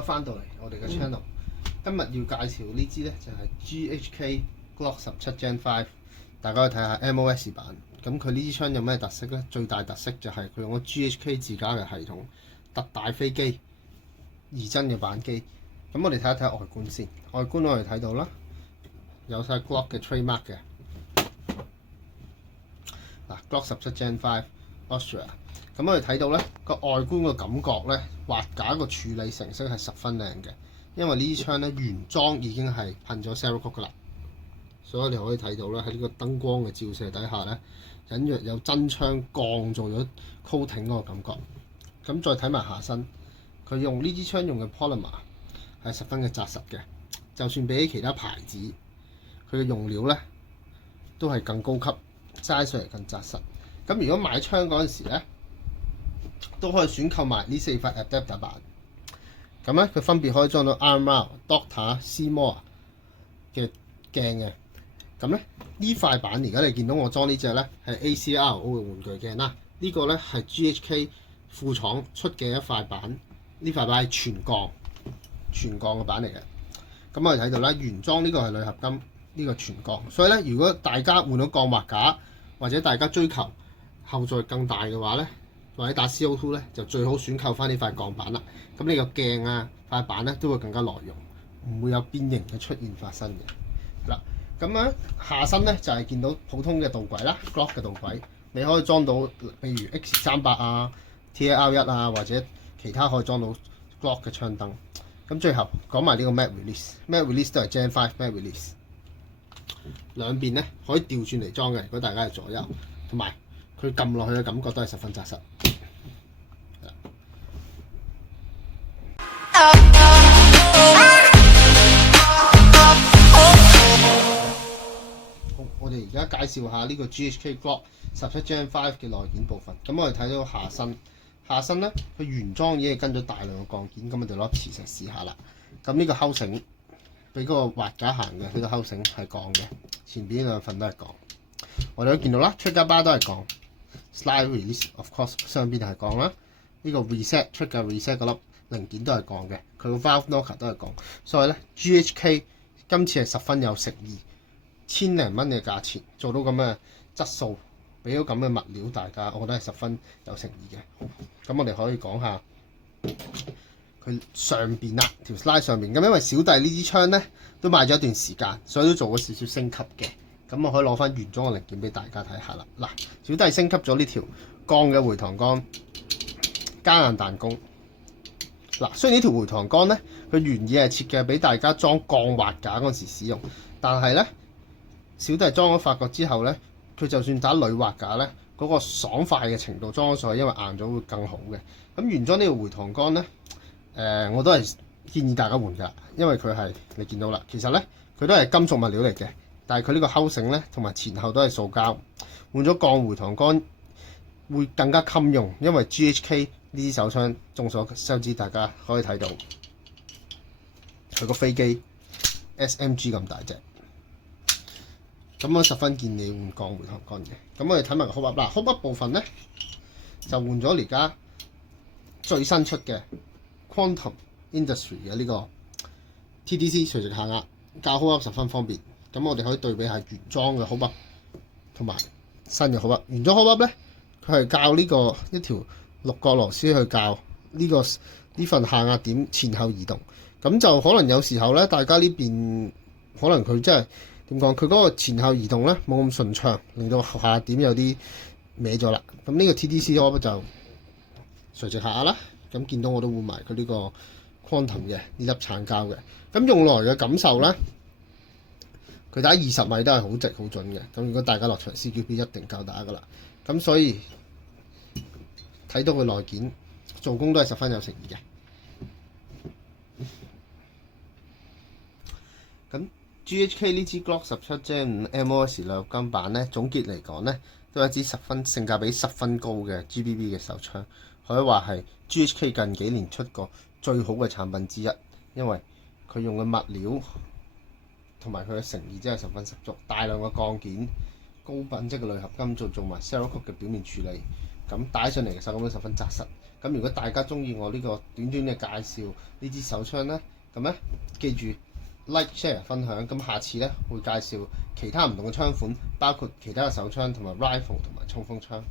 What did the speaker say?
翻到嚟我哋嘅 channel，今日要介紹呢支咧就係 GHK Glock 17 Gen 5，大家去睇下 MOS 版。咁佢呢支槍有咩特色咧？最大特色就係佢用咗 GHK 自家嘅系統，特大飛機、擬真嘅扳機。咁我哋睇一睇外觀先。外觀我哋睇到啦，有晒 Glock 嘅 trademark 嘅。嗱 ，Glock 17 Gen 5 Austria。咁我哋睇到咧個外觀個感覺咧，滑架個處理成色係十分靚嘅，因為呢支槍咧原裝已經係噴咗 Cerakote 噶啦，所以我哋可以睇到啦，喺呢個燈光嘅照射底下咧，隱約有真槍鋼做咗 coating 嗰個感覺。咁再睇埋下身，佢用呢支槍用嘅 polymer 係十分嘅紮實嘅，就算比起其他牌子，佢嘅用料咧都係更高級，揸上嚟更紮實。咁如果買槍嗰陣時咧，都可以選購埋呢4塊 adapter 板。咁咧，佢分別可以裝到 RMR、Doctor、C-More 嘅鏡嘅。咁咧，呢塊板而家你見到我裝呢隻咧係 ACRO 嘅玩具鏡啦。呢個咧係 GHK 副廠出嘅一塊板，呢塊板係全鋼嘅板嚟嘅。咁我哋睇到啦，原裝呢個係鋁合金，呢個全鋼。所以咧，如果大家換到鋼滑架，或者大家追求後座更大嘅話咧，或者打 CO2 咧，就最好選購翻呢塊鋼板啦。咁你個鏡啊塊板咧都會更加耐用，唔會有變形嘅出現發生嘅。嗱，咁樣下身咧就係見到普通嘅導軌啦 ，Glock 嘅導軌，你可以裝到譬如 X38啊、TAR1 啊，或者其他可以裝到 Glock 嘅槍燈。咁最後講埋呢個 Mag Release，Mag Release 都係 Gen 5 Mag Release， 兩邊咧可以調轉嚟裝嘅。如果大家係左右，同埋佢撳落去嘅感覺都係十分紮實。好，我哋而家介紹下呢個 GHK Glock 17 Gen 5嘅內件部分。咁我哋睇到下身咧，佢原裝已經係跟咗大量嘅鋼件。咁我哋攞磁石試下啦。咁呢個鉤繩俾嗰個滑架行嘅，呢個鉤繩係鋼嘅，前邊兩份都係鋼。我哋都見到啦 ，trigger bar 都係鋼。Slide release of course 上邊係鋼啦，呢個 reset trigger reset 嗰粒零件都係鋼嘅，佢個 valve knocker 都係鋼，所以咧 GHK 今次係十分有誠意，1000零蚊嘅價錢做到咁嘅質素，俾到咁嘅物料，大家我覺得係十分有誠意嘅。咁我哋可以講下佢上邊啦，條 slide 上面咁，因為小弟呢支槍咧都買咗一段時間，所以都做咗少少升級嘅。咁我可以攞翻原裝嘅零件俾大家睇下啦。嗱，小弟升級咗呢條鋼嘅回膛桿，加硬彈弓。嗱，雖然呢條回膛桿咧，佢原意係設計俾大家裝鋼滑架嗰陣時使用，但係咧，小弟裝咗發覺之後咧，佢就算打鋁滑架咧，嗰個爽快嘅程度裝咗上去，因為硬咗會更好嘅。咁原裝呢條回膛桿咧，我都係建議大家換㗎，因為佢係你見到啦，其實咧佢都係金屬物料嚟嘅。但係佢呢個鉤繩咧，同埋前後都係塑膠，換咗鋼回膛桿會更加襟用，因為 GHK 呢支手槍眾所周知，大家可以睇到佢個飛機 SMG 咁大隻，咁我十分建議換鋼回膛桿嘅。咁我哋睇埋個 hub up 啦 ，hub up 部分咧就換咗而家最新出嘅 Quantum Industry 嘅呢個 TDC 垂直下壓，較 hub up 十分方便。咁我哋可以對比下原裝嘅 hub up 同埋新嘅 hub up。原裝 hub up 咧，佢係較呢個一條六角螺絲去較呢份下壓點前後移動。咁就可能有時候咧，大家呢邊可能佢真係點講？佢嗰個前後移動咧冇咁順暢，令到下壓點有啲歪咗啦。咁呢個 TDC hub up 就垂直下壓啦。咁見到我都換埋佢呢個 Quantum 嘅呢粒橙膠嘅。咁用來嘅感受咧，佢打20米都係好直好準嘅，咁如果大家落場 CQB 一定夠打㗎啦。咁所以睇到佢內件做工都係十分有誠意嘅。咁 GHK 呢支 Glock 17 Gen 5 MOS 鋁合金版咧，總結嚟講咧，都係一支性價比十分高嘅 GBB 嘅手槍，可以話係 GHK 近幾年出過最好嘅產品之一，因為佢用嘅物料同埋佢嘅誠意真係十分十足，大量嘅鋼件、高品質嘅鋁合金做埋 Cerakote 嘅表面處理，咁戴上嚟嘅手感都十分紮實。咁如果大家中意我呢個短短嘅介紹呢支手槍咧，咁咧記住 like share 分享。咁下次咧會介紹其他唔同嘅槍款，包括其他嘅手槍同埋 rifle 同埋衝鋒槍。